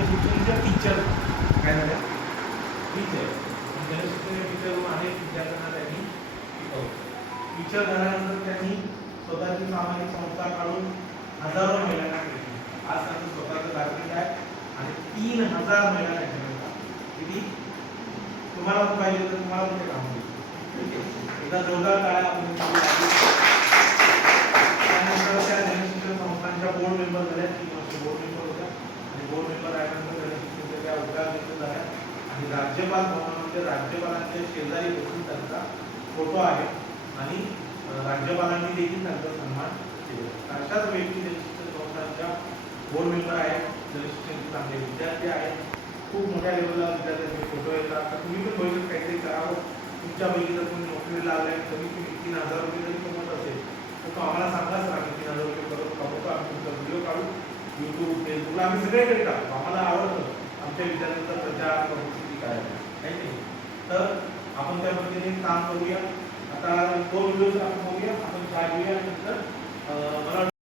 नंतर टीचर काय झाल्या टीचर जनशिक्षण टीचर आहे विद्यार्थ्यांना त्यांनी टीचर झाल्यानंतर त्यांनी स्वतःची सामाजिक संस्था काढून हजारो महिलांना केली आज त्यांचं स्वतःचं गार्मेंट आहे आणि तीन हजार महिलांना ठेवलं किती? तुम्हाला पाहिजे तर तुम्हाला कुठे काम. होईल एकदा जोरदार काळा आपण दिल्या. त्यानंतर त्या जनशिक्षण संस्थांच्या बोर्ड मेंबर झाल्या तीन वर्ष बोर्ड मेंबर होत्या आणि बोर्ड मेंबर राहिल्यानंतर जनशिक्षणच्या त्या उद्योजक झाल्या आणि राज्यपाल भवनामध्ये राज्यपालांच्या शेजारी बसून त्यांचा फोटो आहे आणि राज्यपालांनी देखील त्यांचा सन्मान केला. अशाच व्यक्ती जलशिक्षण संस्थांच्या बोर्ड मेंबर आहेत जलशिक्षण चांगले विद्यार्थी आहेत खूप मोठ्या लेवलला विद्यार्थ्यांचे फोटो येतात. तर तुम्ही पण भविष्यात काहीतरी करावं. तुमच्यापैकी जर तुम्ही नोकरीला आलाय आणि कमीत कमी तीन हजार रुपये जरी कमवत असेल तर तो आम्हाला सांगाच लागेल तीन हजार रुपये करून कमवतो. आम्ही तुमचा व्हिडिओ काढू यूट्यूब फेसबुकला आम्ही सगळीकडे टाकतो आम्हाला आवडतं. आमच्या विद्यार्थ्यांचा प्रचार पब्लिसिटी नाही. तर आपण त्या पद्धतीने काम करूया. आता दोन व्हिडिओज आपण बघूया. आपण चार घेऊया नंतर. अं, मला